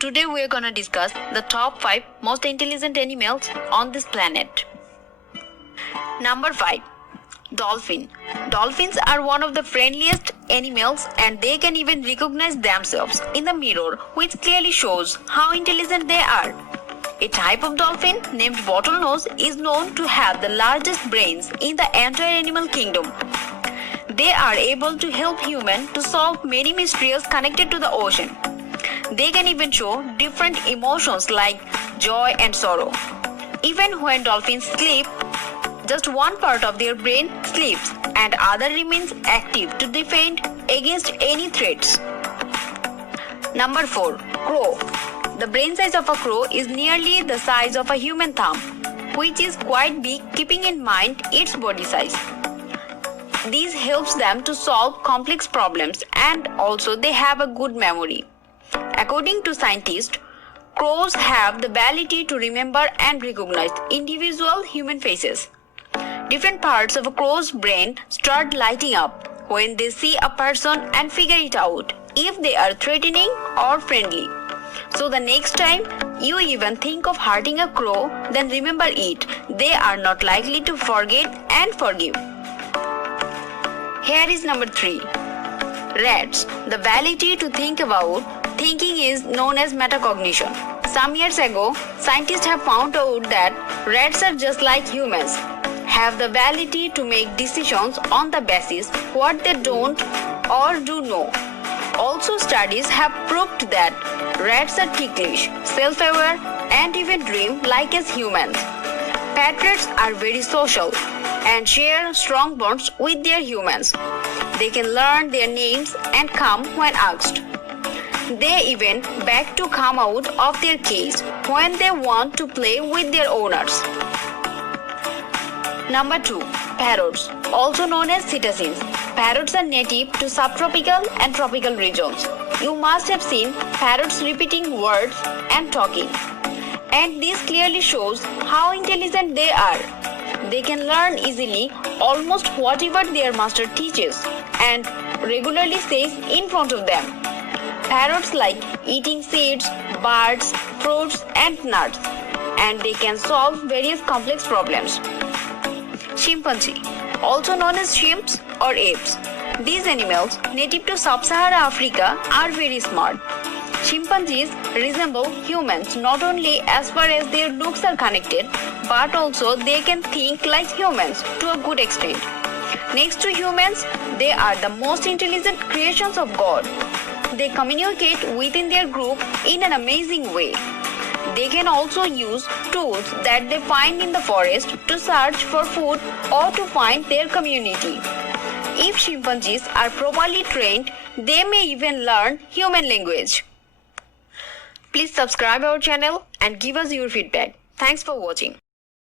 Today we are gonna discuss the top 5 most intelligent animals on this planet. Number 5. Dolphin. Dolphins are one of the friendliest animals and they can even recognize themselves in the mirror, which clearly shows how intelligent they are. A type of dolphin named bottlenose is known to have the largest brains in the entire animal kingdom. They are able to help humans to solve many mysteries connected to the ocean. They can even show different emotions like joy and sorrow. Even when dolphins sleep, just one part of their brain sleeps and other remains active to defend against any threats. Number 4. Crow. The brain size of a crow is nearly the size of a human thumb, which is quite big keeping in mind its body size. This helps them to solve complex problems and also they have a good memory. According to scientists, crows have the ability to remember and recognize individual human faces. Different parts of a crow's brain start lighting up when they see a person and figure it out if they are threatening or friendly. So the next time you even think of hurting a crow, then remember it. They are not likely to forget and forgive. Here is number 3. Rats. The ability to think about thinking is known as metacognition. Some years ago, scientists have found out that rats are just like humans, have the ability to make decisions on the basis what they don't or do know. Also, studies have proved that rats are ticklish, self-aware, and even dream like as humans. Pet rats are very social and share strong bonds with their humans. They can learn their names and come when asked. They even beg to come out of their cage when they want to play with their owners. Number 2. Parrots, also known as cetaceans. Parrots are native to subtropical and tropical regions. You must have seen parrots repeating words and talking. And this clearly shows how intelligent they are. They can learn easily almost whatever their master teaches and regularly says in front of them. Parrots like eating seeds, birds, fruits and nuts, and they can solve various complex problems. Chimpanzee, also known as chimps or apes. These animals native to sub-Saharan Africa are very smart. Chimpanzees resemble humans not only as far as their looks are connected, but also they can think like humans to a good extent. Next to humans, they are the most intelligent creations of God. They communicate within their group in an amazing way. They can also use tools that they find in the forest to search for food or to find their community. If chimpanzees are properly trained, they may even learn human language. Please subscribe our channel and give us your feedback. Thanks for watching.